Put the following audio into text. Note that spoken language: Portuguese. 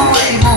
Oh.